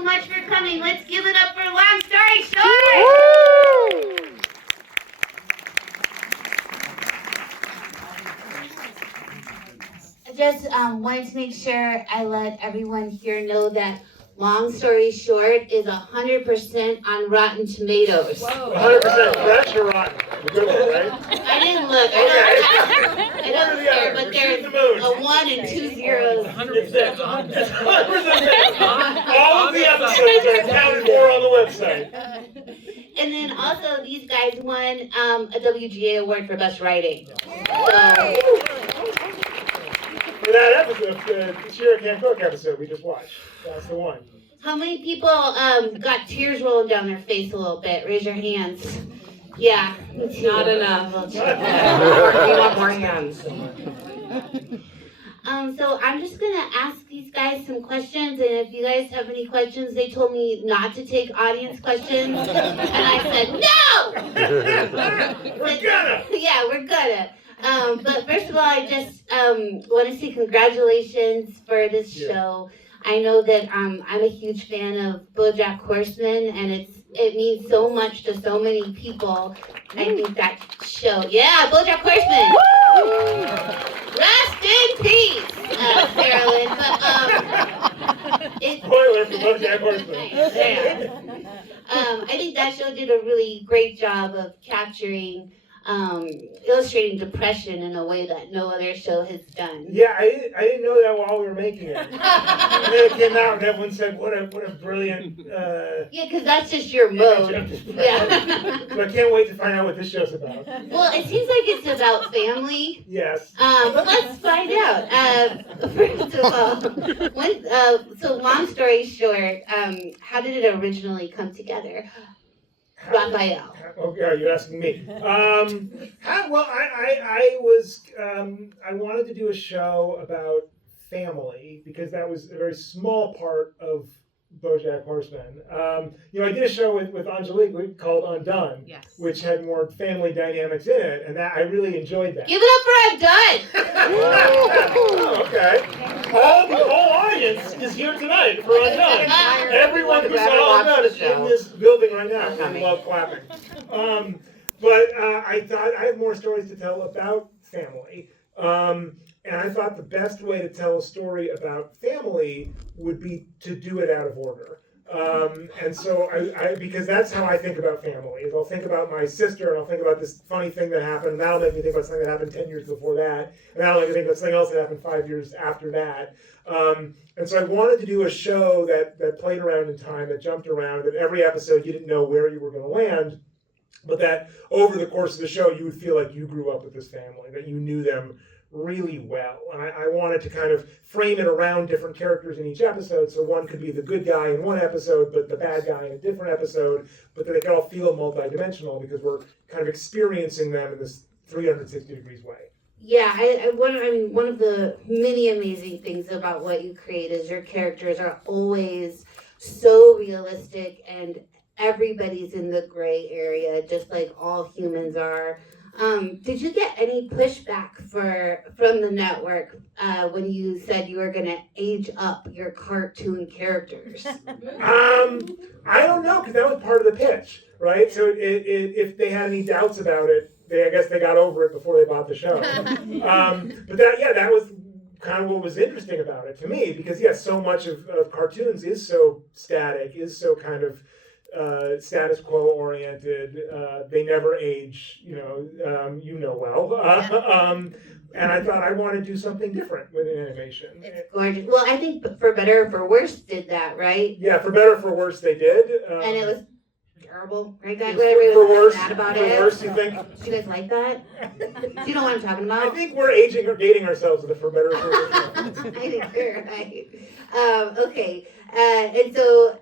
so much for coming. Let's give it up for Long Story Short. I just wanted to make sure I let everyone here know that Long Story Short is 100% on Rotten Tomatoes. 100% fresh or rotten? Good one, right? I didn't look. I don't care, but there's a 1 and 2 zeros. 100%. All of the episodes are accounted for on the website. And then also, these guys won a WGA award for best writing. For that episode, the Shira Can't Cook episode we just watched. That's the one. How many people got tears rolling down their face a little bit? Raise your hands. Yeah, me too. Not enough. We want more hands. So I'm just gonna ask these guys some questions, and if you guys have any questions, they told me not to take audience questions, and I said no. We're gonna. Yeah, we're gonna. But first of all, I just want to say congratulations for this show. I know that I'm a huge fan of BoJack Horseman, and it means so much to so many people. I think that show, BoJack Horseman. Rest in peace, Carolyn. But Spoiler for BoJack Horseman. Yeah. I think that show did a really great job of capturing. Illustrating depression in a way that no other show has done. Yeah, I didn't know that while we were making it. And then it came out and everyone said, what a brilliant... Yeah, because that's just your mode. Yeah. So I can't wait to find out what this show's about. Well, it seems like it's about family. Yes. But let's find out. First of all, so long story short, how did it originally come together? Raphael. Okay, are you asking me? I wanted to do a show about family because that was a very small part of BoJack Horseman. I did a show with Angelique called Undone, which had more family dynamics in it, and that I really enjoyed that. Give it up for Undone! Okay. The whole audience is here tonight for Undone. Everyone who saw Undone is in this building right now. I love clapping. But I thought I have more stories to tell about family. And I thought the best way to tell a story about family would be to do it out of order. And so because that's how I think about family, is I'll think about my sister and I'll think about this funny thing that happened, and that'll make me think about something that happened 10 years before that, and that'll make me think about something else that happened 5 years after that. And so I wanted to do a show that played around in time, that jumped around, that every episode you didn't know where you were going to land, but that over the course of the show you would feel like you grew up with this family, that you knew them really well. And I wanted to kind of frame it around different characters in each episode, so one could be the good guy in one episode, but the bad guy in a different episode, but that they could all feel multidimensional because we're kind of experiencing them in this 360 degrees way. Yeah, one of the many amazing things about what you create is your characters are always so realistic and everybody's in the gray area, just like all humans are. Did you get any pushback from the network when you said you were going to age up your cartoon characters? I don't know, because that was part of the pitch, right? So if they had any doubts about it, I guess they got over it before they bought the show. But that was kind of what was interesting about it to me, because so much of cartoons is so static, is so kind of status quo oriented. They never age, well. And I thought I want to do something different with animation. It's gorgeous. Well, I think For Better or For Worse did that, right? Yeah, For Better or For Worse they did. And it was terrible, right, guys? For Worse, mad about For it. Worse, you think? Do you guys like that? Do you know what I'm talking about? I think we're aging or dating ourselves with the For Better or For Worse. I think you're right. Okay. And so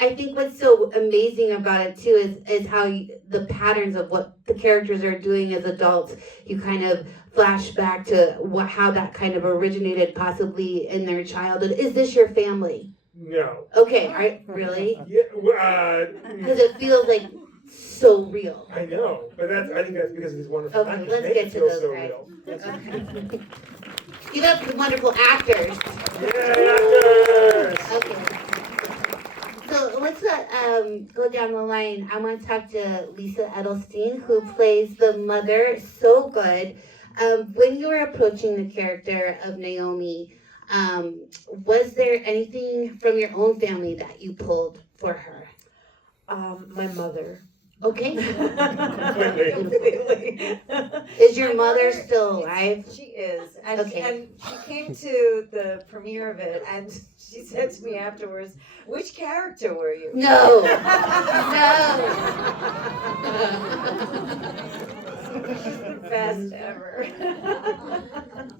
I think what's so amazing about it too is how the patterns of what the characters are doing as adults, you kind of flash back to how that kind of originated possibly in their childhood. Is this your family? No. Okay, really? Yeah. Because it feels like so real. I know, but I think that's because of these wonderful Okay, actors. let's Make get it to feel those so guys. real. Give up the wonderful actors. Yeah, actors! Okay. So let's go down the line. I want to talk to Lisa Edelstein, who plays the mother so good. When you were approaching the character of Naomi, was there anything from your own family that you pulled for her? My mother. Okay. Completely. Is your mother still alive? She is. And, Okay. and she came to the premiere of it and she said to me afterwards, which character were you? No. No. The best ever.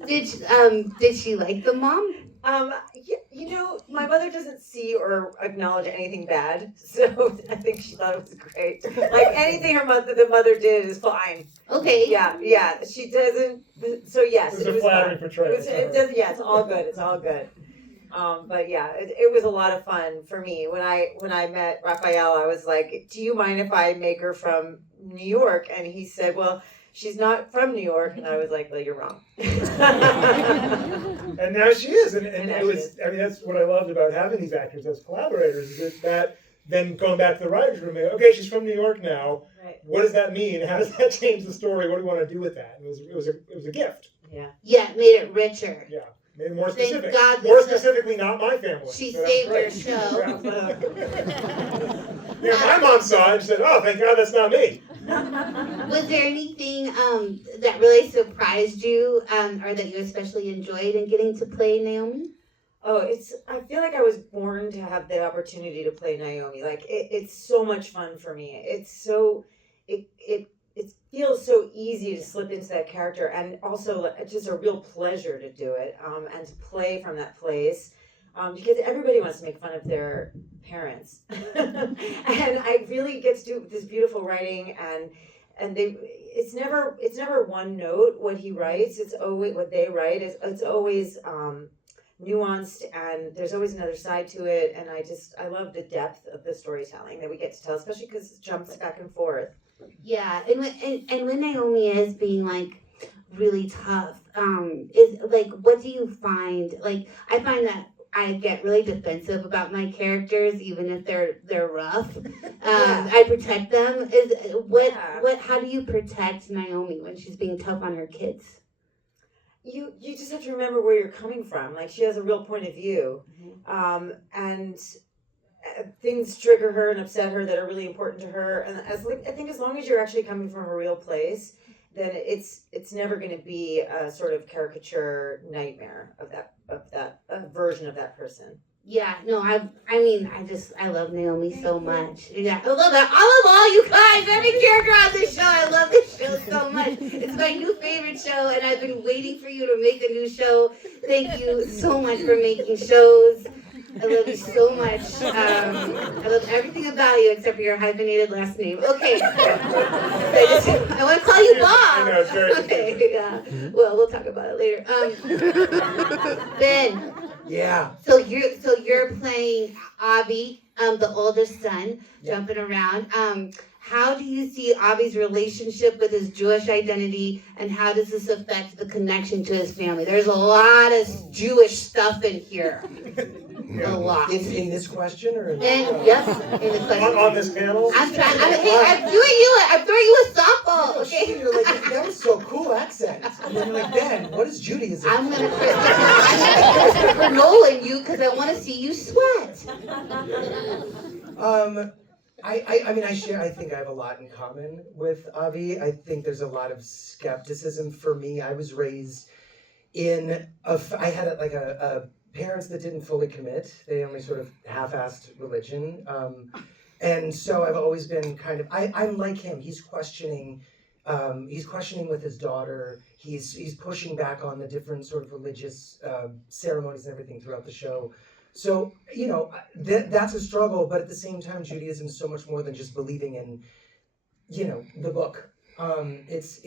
Did she like the mom? My mother doesn't see or acknowledge anything bad, so I think she thought it was great. Like anything the mother did is fine. Okay. Yeah, she doesn't. So yes, It was a flattering portrayal. It's all good. It's all good. But yeah, it was a lot of fun for me. When I met Raphael, I was like, "Do you mind if I make her from New York?" And he said, "Well, she's not from New York." And I was like, "Well, you're wrong." And now she is, and And now it she was. is. I mean, that's what I loved about having these actors as collaborators. Is that then going back to the writers' room? Okay, she's from New York now. Right. What does that mean? How does that change the story? What do you want to do with that? It was a gift. Yeah. Yeah, it made it richer. Yeah, maybe more Thank specific. God More this- specifically, not my family. She So saved that's your great. show. Yeah, my mom saw it and said, "Oh, thank God that's not me." Was there anything that really surprised you, or that you especially enjoyed in getting to play Naomi? Oh, I feel like I was born to have the opportunity to play Naomi. Like it's so much fun for me. It feels so easy to slip into that character, and also it's just a real pleasure to do it, and to play from that place. Because everybody wants to make fun of their parents, and I really get to do this beautiful writing, and it's never one note what he writes. It's always what they write. It's always nuanced, and there's always another side to it. And I love the depth of the storytelling that we get to tell, especially because it jumps back and forth. Yeah, and when Naomi is being like really tough, is like, what do you find? Like, I find that I get really defensive about my characters, even if they're rough. Yeah. I protect them. Yeah. How do you protect Naomi when she's being tough on her kids? You just have to remember where you're coming from. Like, she has a real point of view, and things trigger her and upset her that are really important to her. And I think as long as you're actually coming from a real place, then it's never going to be a sort of caricature nightmare of that version of that person. Yeah, no, I love Naomi so much. Yeah, I love all you guys, every character on this show. I love this show so much. It's my new favorite show, and I've been waiting for you to make a new show. Thank you so much for making shows. I love you so much. I love everything about you except for your hyphenated last name. Okay. I want to call you Bob. I know, it's very Okay, yeah. Well, we'll talk about it later. Ben. Yeah. So you're playing Avi, the oldest son, jumping around. How do you see Avi's relationship with his Jewish identity, and how does this affect the connection to his family? There's a lot of Jewish stuff in here. A lot. In this question or in And yes, in the question. On this panel. I'm throwing you a softball, okay? You're like, that was so cool accent. And then you're like, Ben, what is Judaism? I'm gonna Christopher Nolan you because I want to see you sweat. I think I have a lot in common with Avi. I think there's a lot of skepticism for me. I was raised I had a parents that didn't fully commit. They only sort of half-assed religion. And so I've always been kind of, I'm like him. He's questioning with his daughter. He's pushing back on the different sort of religious ceremonies and everything throughout the show. So, that's a struggle, but at the same time, Judaism is so much more than just believing in, the book. It's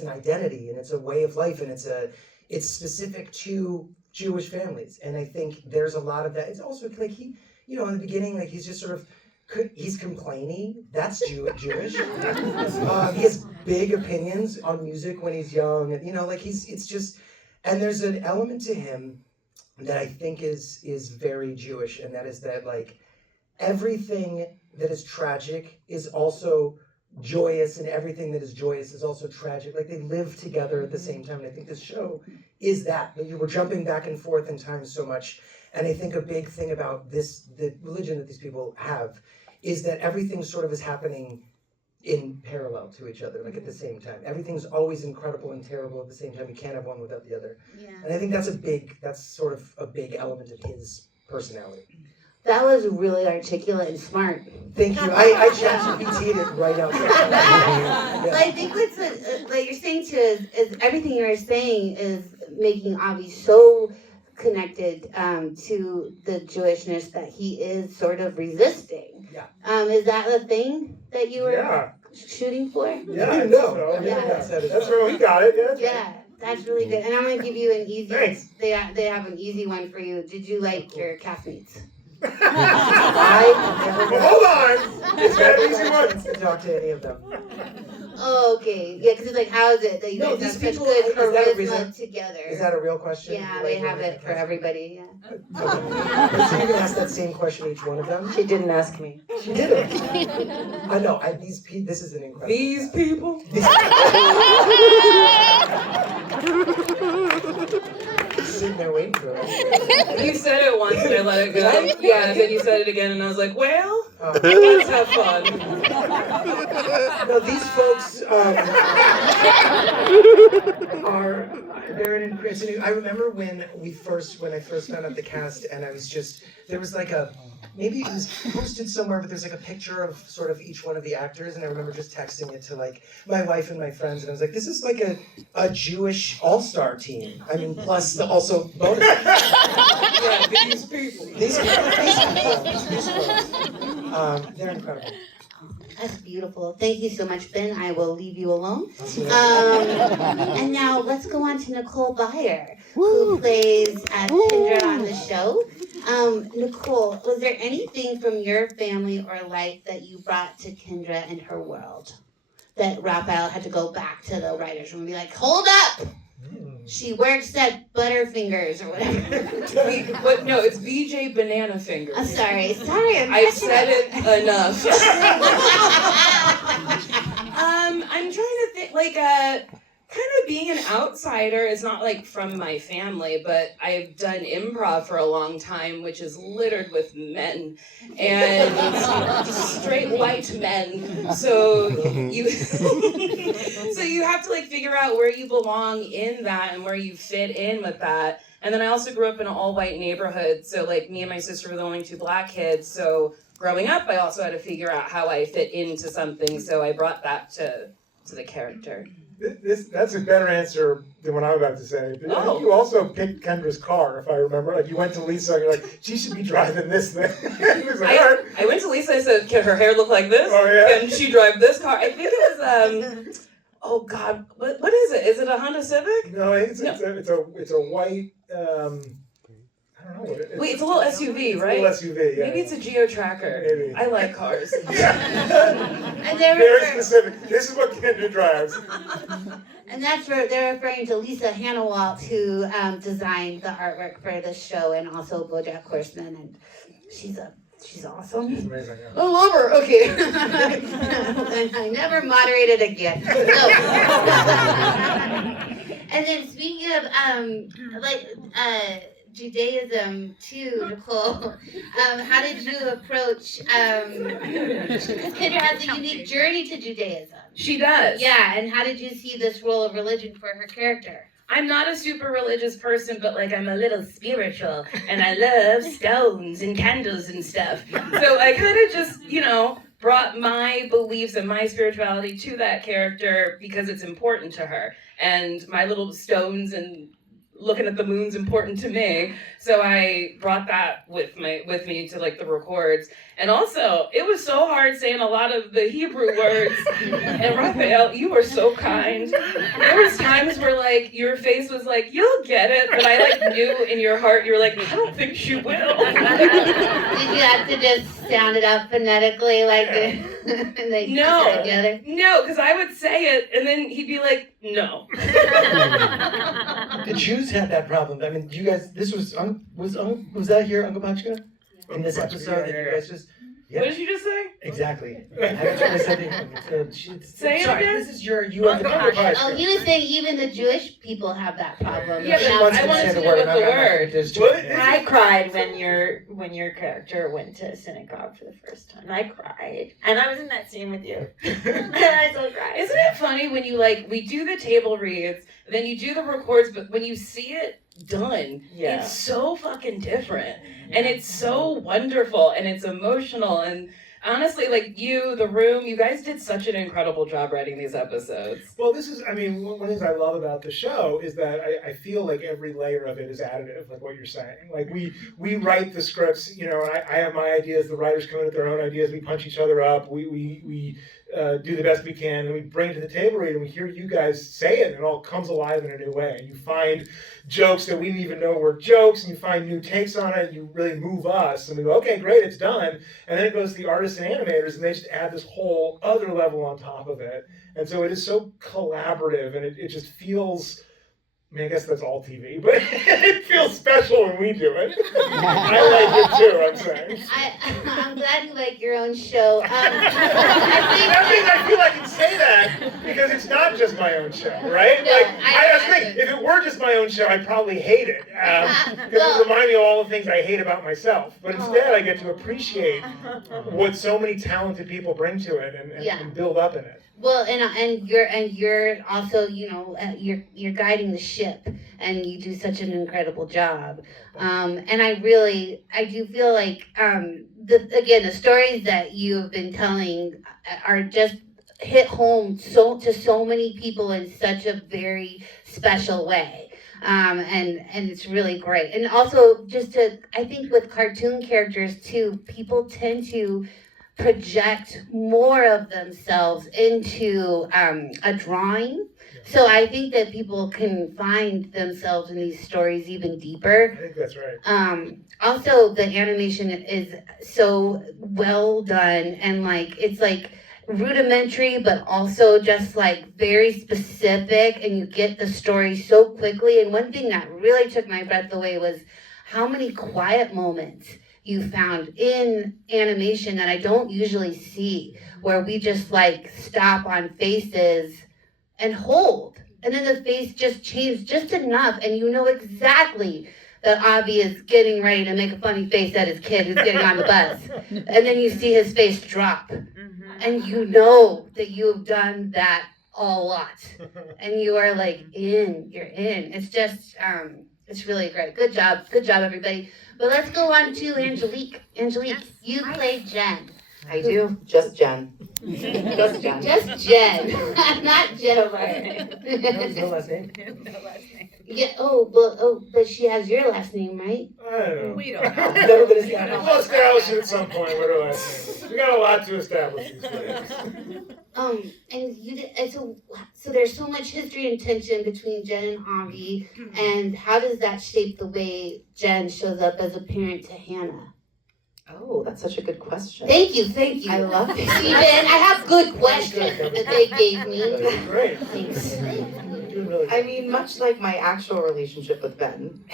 an identity, and it's a way of life, and it's specific to Jewish families. And I think there's a lot of that. It's also like in the beginning, like he's just sort of he's complaining. That's Jewish. He has big opinions on music when he's young, and like it's just, and there's an element to him that I think is very Jewish, and that is that like everything that is tragic is also joyous, and everything that is joyous is also tragic. Like they live together at the same time, and I think this show is that you were jumping back and forth in time so much. And I think a big thing about the religion that these people have is that everything sort of is happening in parallel to each other, like at the same time. Everything's always incredible and terrible at the same time. You can't have one without the other. Yeah. And I think that's sort of a big element of his personality. That was really articulate and smart. Thank you. I ChatGPT'd it right out there. So I think what's like you're saying too is everything you're saying is making Avi so connected to the Jewishness that he is sort of resisting. Yeah. Is that the thing that you were shooting for? Yeah, I I know. know. Yeah. That's where we got it. Yeah, that's really good. And I'm gonna give you an easy. Thanks. They have an easy one for you. Did you like your castmates? Well, hold on. Is that an easy one? To talk to any of them. Oh, okay. Yeah, because it's like, how is it that you No, guys these have such people- good is that a charisma reason? together? Is that a real question? Yeah, they have it for everybody. Yeah. Okay. So you can ask that same question each one of them? She didn't ask me. She didn't. I know. This is an incredible. These people? Sitting there waiting for it. You said it once and I let it go. Yeah, and then you said it again and I was like, well, Oh. let's have fun. No, these folks they're an incredible. I remember when I first found out the cast, and there was like maybe it was posted somewhere, but there's like a picture of sort of each one of the actors, and I remember just texting it to like my wife and my friends, and I was like, this is like a Jewish all-star team. I mean, plus the also bonus. Yeah, these people. These folks, they're incredible. That's beautiful. Thank you so much, Ben. I will leave you alone. And now let's go on to Nicole Byer, who plays Kendra on the show. Nicole, was there anything from your family or life that you brought to Kendra and her world that Raphael had to go back to the writer's room and be like, hold up! She works at Butterfingers or whatever. But no, it's BJ Banana Fingers. I'm sorry. I've said it enough. I'm trying to think, like, kind of being an outsider is not like from my family, but I've done improv for a long time, which is littered with men and straight white men. So you so you have to like figure out where you belong in that and where you fit in with that. And then I also grew up in an all-white neighborhood, so like me and my sister were the only two black kids. So growing up, I also had to figure out how I fit into something. So I brought that to the character. That's a better answer than what I'm about to say. But I Oh. think you also picked Kendra's car, if I remember. Like you went to Lisa and you're like, she should be driving this thing. He was like, all right. I went to Lisa and I said, can her hair look like this? Oh, yeah. Can she drive this car? I think it was, oh God, what is it? Is it a Honda Civic? No, it's No. a white. I don't know. Wait, it's a little SUV, It's right? a little SUV, yeah. Maybe it's a Geo Tracker. Maybe. I like cars. And they're Very specific. This is what Kendra drives. And that's where they're referring to Lisa Hannawalt, who designed the artwork for the show, and also BoJack Horseman, and she's awesome. It's amazing. Yeah. I love her. Okay. And I never moderated again. So. And then speaking of Judaism too, Nicole, how did you approach? Because Kendra has a unique journey to Judaism. She does. Yeah, and how did you see this role of religion for her character? I'm not a super religious person, but like I'm a little spiritual and I love stones and candles and stuff. So I kind of just, brought my beliefs and my spirituality to that character because it's important to her. And my little stones and looking at the moon's important to me. So I brought that with me to like the records. And also, it was so hard saying a lot of the Hebrew words. And Raphael, you were so kind. There was times times where like your face was like, you'll get it, but I like knew in your heart you were like, I don't think she will. Did you have to just sound it out phonetically like and they No. put it together? No, because I would say it and then he'd be like, no. The Jews had that problem. I mean, you guys, this was that here, Uncle Pachka? In this episode that you guys just... What did you just say? Exactly. I was trying to Say it sorry, again? this is you have the Uncle Pachka. Oh, he was saying even the Jewish people have that problem. Yeah, She but wants I me wanted say to the know word, what and the I'm not word. just- What? I cried when your character went to synagogue for the first time. I cried, and I was in that scene with you. And I still cried. Isn't it funny when you like, we do the table reads, then you do the records, but when you see it done, Yeah. it's so fucking different. And it's so wonderful and it's emotional and honestly, like the room, you guys did such an incredible job writing these episodes. Well, this is, I mean, one of the things I love about the show is that I feel like every layer of it is additive, like what you're saying. Like we write the scripts, you know, and I have my ideas, the writers come in with their own ideas, we punch each other up, we do the best we can, and we bring it to the table read, and we hear you guys say it, and it all comes alive in a new way. And you find jokes that we didn't even know were jokes, and you find new takes on it, and you really move us, and we go, okay, great, it's done. And then it goes to the artists and animators, and they just add this whole other level on top of it. And so it is so collaborative, and it just feels, I mean, I guess that's all TV, but it feels special when we do it. I like it too, I'm saying. I'm glad you like your own show. I feel I can say that because it's not just my own show, right? No, Like, I I think if it were just my own show, I'd probably hate it because it reminds me of all the things I hate about myself. But instead, I get to appreciate what so many talented people bring to it and build up in it. Well, and you're also, you know, you're guiding the ship, and you do such an incredible job. And I do feel like the stories that you have been telling are just hit home to so many people in such a very special way. And it's really great. And also I think with cartoon characters too, people tend to project more of themselves into a drawing. So I think that people can find themselves in these stories even deeper. I think that's right. Also, the animation is so well done, and like it's like rudimentary, but also just like very specific, and you get the story so quickly. And one thing that really took my breath away was how many quiet moments you found in animation that I don't usually see, where we just like stop on faces and hold, and then the face just changed just enough, and you know exactly that Avi is getting ready to make a funny face at his kid who's getting on the bus, and then you see his face drop, and you know that you've done that a lot, and you are like you're in. It's just it's really great. Good job everybody. But let's go on to Angelique. Angelique, you played Jen. I do. Just Jen. Just Jen. Just Jen. Not Jennifer. No last name? Yeah, but she has your last name, right? I don't know. We don't know. Never been established. We'll establish it at some point. What do I think? We got a lot to establish these days. And you did, and so there's so much history and tension between Jen and Avi, and how does that shape the way Jen shows up as a parent to Hannah? Oh, that's such a good question. Thank you. I love it. Steven, I have good questions that they gave me. Great. Thanks. Doing really I good. mean, much like my actual relationship with Ben.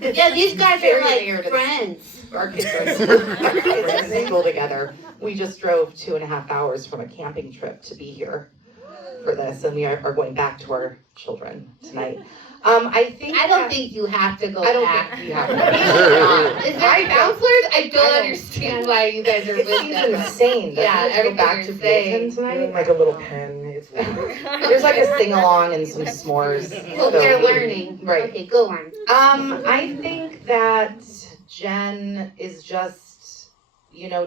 Yeah, these guys are Very like layered. friends. Our kids are in school together. We just drove 2.5 hours from a camping trip to be here for this, and we are going back to our children tonight. I don't think you have to go I don't back. think we have to. Is there counselors? I don't understand why you guys are It with seems them. insane. Yeah, Yeah, go back to everything you're saying. Fulton Feeling tonight. like a little pen. It's There's like a sing-along and some s'mores. Hope they're learning. Right. Okay, go on. I think that Jen is just,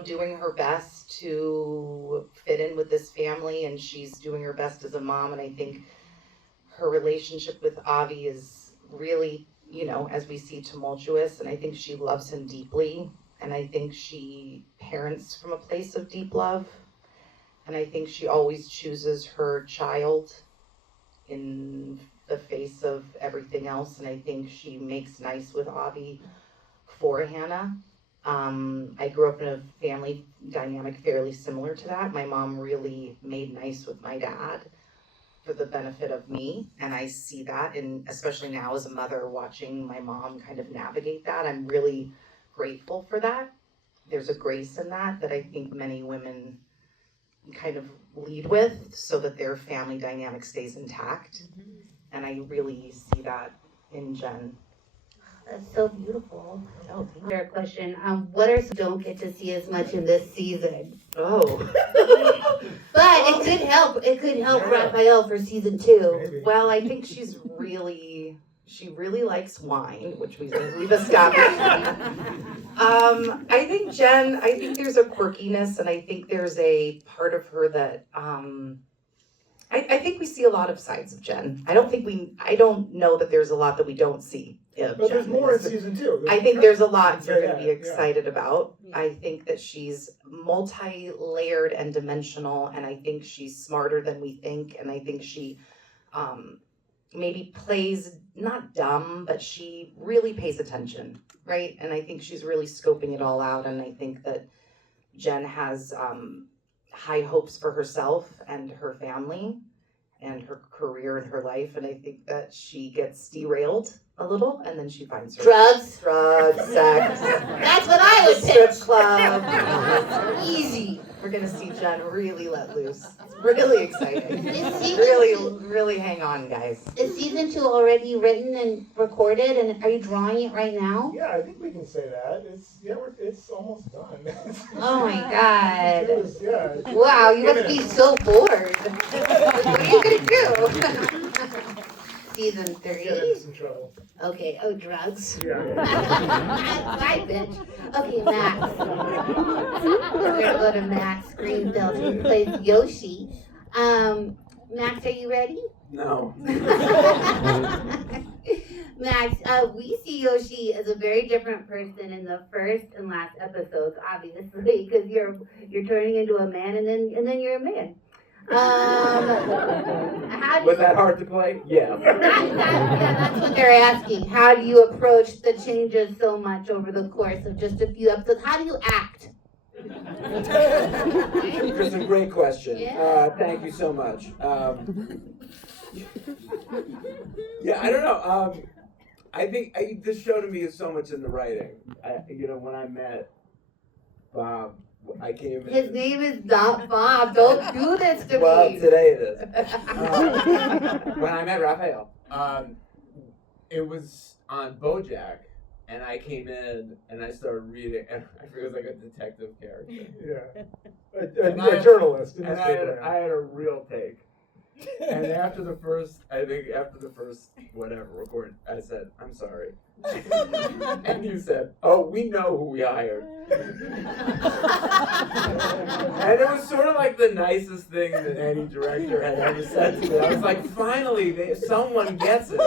doing her best to fit in with this family, and she's doing her best as a mom, and I think her relationship with Avi is really, as we see, tumultuous, and I think she loves him deeply, and I think she parents from a place of deep love, and I think she always chooses her child in the nice of everything else, and I think she makes nice with Avi for Hannah. I grew up in a family dynamic fairly similar to that. My mom really made nice with my dad for the benefit of me, and I see that, and especially now as a mother watching my mom kind of navigate that, I'm really grateful for that. There's a grace in that I think many women kind of lead with so that their family dynamic stays intact. And I really see that in Jen. That's so beautiful. Oh, Another question. What are don't get to see as much in this season? oh. But it could help. It could help Raphael for season 2. Maybe. Well, I think she really likes wine, which we've established. I think Jen, I think there's a quirkiness, and I think there's a part of her that, I think we see a lot of sides of Jen. I don't know that there's a lot that we don't see. But there's more in season 2. I think there's a lot you're going to be Yeah. excited about. I think that she's multi-layered and dimensional, and I think she's smarter than we think, and I think she maybe plays, not dumb, but she really pays attention, right? And I think she's really scoping it all out, and I think that Jen has high hopes for herself and her family and her career and her life, and I think that she gets derailed a little, and then she finds her Drugs. sex. That's what I would Strip pick. club. Easy. We're gonna see Jen really let loose. It's really exciting. Is season Really hang on, guys. Is season 2 already written and recorded, and are you drawing it right now? Yeah, I think we can say that. It's almost done. Oh my god. Yeah. Wow, you must be so bored. What are you gonna do? Season Get 3? into some trouble. Okay, oh, drugs. Yeah. Bye, bitch. Okay, Max. We're gonna go to Max Greenfield, who plays Yoshi. Max, are you ready? No. Max, we see Yoshi as a very different person in the first and last episodes, obviously, because you're turning into a man, and then you're a man. How do Was that hard to play? Yeah. that's what they're asking. How do you approach the changes so much over the course of just a few episodes? How do you act? Kristen, great question. Yeah. Thank you so much. Yeah, I don't know. I think this show to me is so much in the writing. When I met Bob, I came in. His name is not Bob. Don't do this to Well, me. today it is. When I met Raphael, it was on BoJack, and I came in and I started reading, and I forget, it was like a detective character. Yeah. And A journalist. In And this I program. had a real take. And after the first whatever record, I said, "I'm sorry." And you said, "Oh, we know who we hired." And it was sort of like the nicest thing that any director had ever said to me. I was like, finally, someone gets it.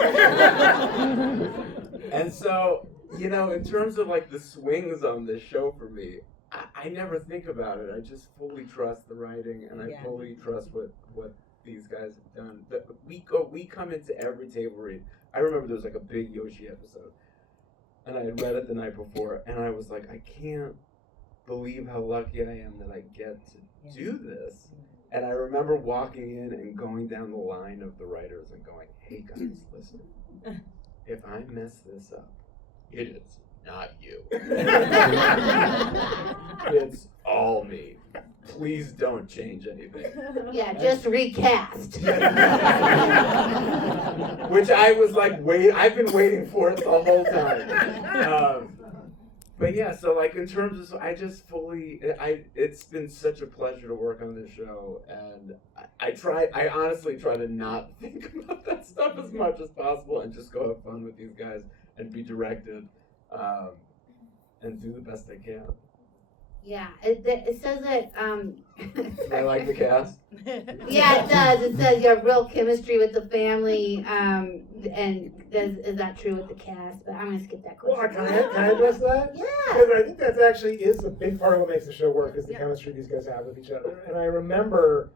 And so, in terms of like the swings on this show for me, I never think about it. I just fully trust the writing, and I fully trust what these guys have done. We come into every table read. I remember there was like a big Yoshi episode, and I had read it the night before, and I was like, I can't believe how lucky I am that I get to do this. And I remember walking in and going down the line of the writers and going, "Hey guys, listen, if I mess this up, it is not you. It's all me. Please don't change anything." Yeah, just recast. Which I was like, I've been waiting for it the whole time. But yeah, so like in terms of, it's been such a pleasure to work on this show, and I honestly try to not think about that stuff as much as possible and just go have fun with these guys and be directed, and do the best I can. Yeah, it says that. I like the cast. Yeah, it does. It says you have real chemistry with the family, and is that true with the cast? But I'm gonna skip that Well, question. can I address that? Yeah. Because I think that's actually is a big part of what makes the show work, is the chemistry these guys have with each other. And I remember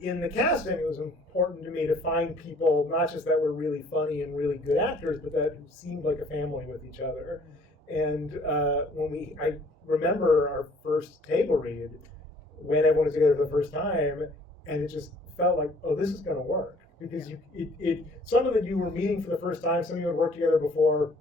in the casting, it was important to me to find people, not just that were really funny and really good actors, but that seemed like a family with each other. And I remember our first table read, when everyone was together for the first time, and it just felt like, oh, this is going to work. Because some of you were meeting for the first time, some of you had worked together before,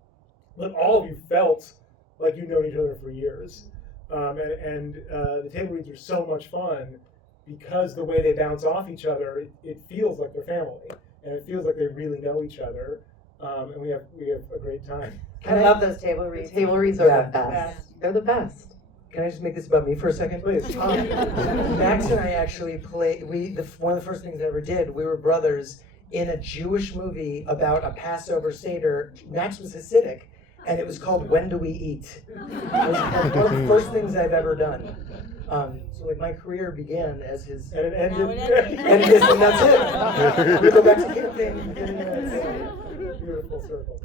but all of you felt like you'd known each other for years. The table reads are so much fun because the way they bounce off each other, it feels like they're family, and it feels like they really know each other, and we have a great time. I love those table reads. Table reads are Yeah. the best. They're the best. Can I just make this about me for a second, please? Max and I actually played. One of the first things I ever did. We were brothers in a Jewish movie about a Passover Seder. Max was Hasidic, and it was called "When Do We Eat?" It was one of the first things I've ever done. So like my career began as his, And it ended. and that's it. We go back to camping. Beautiful circle.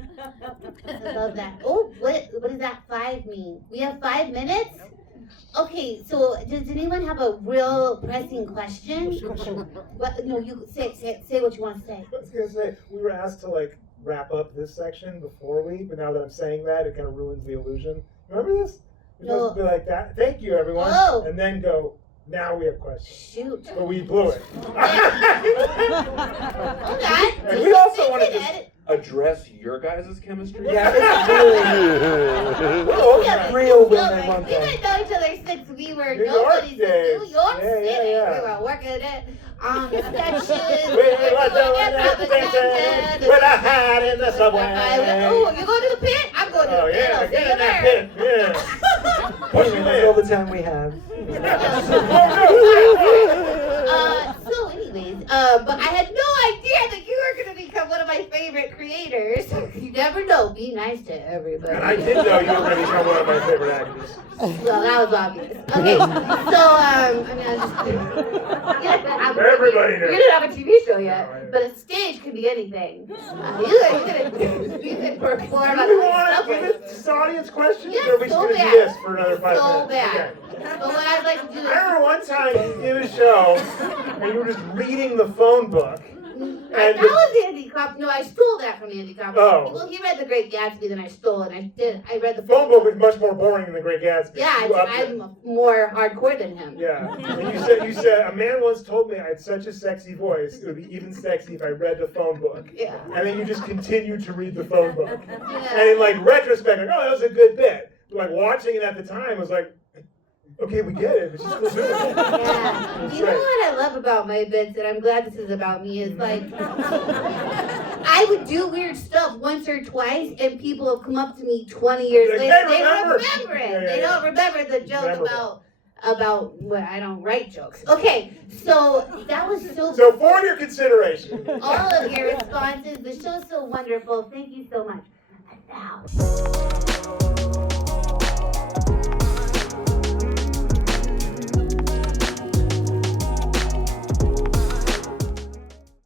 I love that. Oh, what does that 5 mean? We have 5 minutes? Okay, so does anyone have a real pressing question? What? No, you say what you want to say. I was gonna say, we were asked to wrap up this section before but now that I'm saying that, it kind of ruins the illusion. Remember this? We're supposed to be like that. Thank you, everyone. Oh. And then go, now we have questions. Shoot. But we blew it. And we also wanted to address your guys' chemistry. Yeah, it's really real when they want We didn't that. know each other since we were New nobody's York days. New York Yeah, City. yeah. We were working it. Sketches. With a hat in the subway. Oh, you going to the pit? I'm going to the pit. Yeah, I'll see get you in that there. pit. Yeah. Push me That's all in. the time we have. So anyways, but I had no idea that you were going to become one of my favorite creators. You never know. Be nice to everybody. And I did know you were going to become one of my favorite actors. Well, that was obvious. Okay, so I mean, I was just kidding. Everybody knew. You didn't have a TV show yet, but a stage could be anything. You could perform on Do we the want to subway. give this audience questions, Yes, or are we just so going to do bad. this for another 5 So minutes? bad. Okay. But what I'd like to do I is, remember one time you did a show, and you were just reading the phone book. that was Andy Kaufman. No, I stole that from Andy Kaufman. Oh. Well, he read The Great Gatsby, then I stole it. I read the Phone book was much more boring than The Great Gatsby. Yeah, You upped it. I'm more hardcore than him. Yeah. And you said a man once told me I had such a sexy voice, it would be even sexy if I read the phone book. Yeah. And then you just continued to read the phone book. Yeah. And in retrospect, oh, that was a good bit. Watching it at the time was like, okay, we get it, but she's still doing it. Yeah. That's You know right. what I love about my bits, and I'm glad this is about me, is I would do weird stuff once or twice, and people have come up to me 20 years Like, later. they They don't remember. remember it. Yeah, yeah, They yeah. don't remember the joke Memorable. about what I don't write jokes. Okay, so that was So for your consideration. all of your responses. The show's so wonderful. Thank you so much. And now.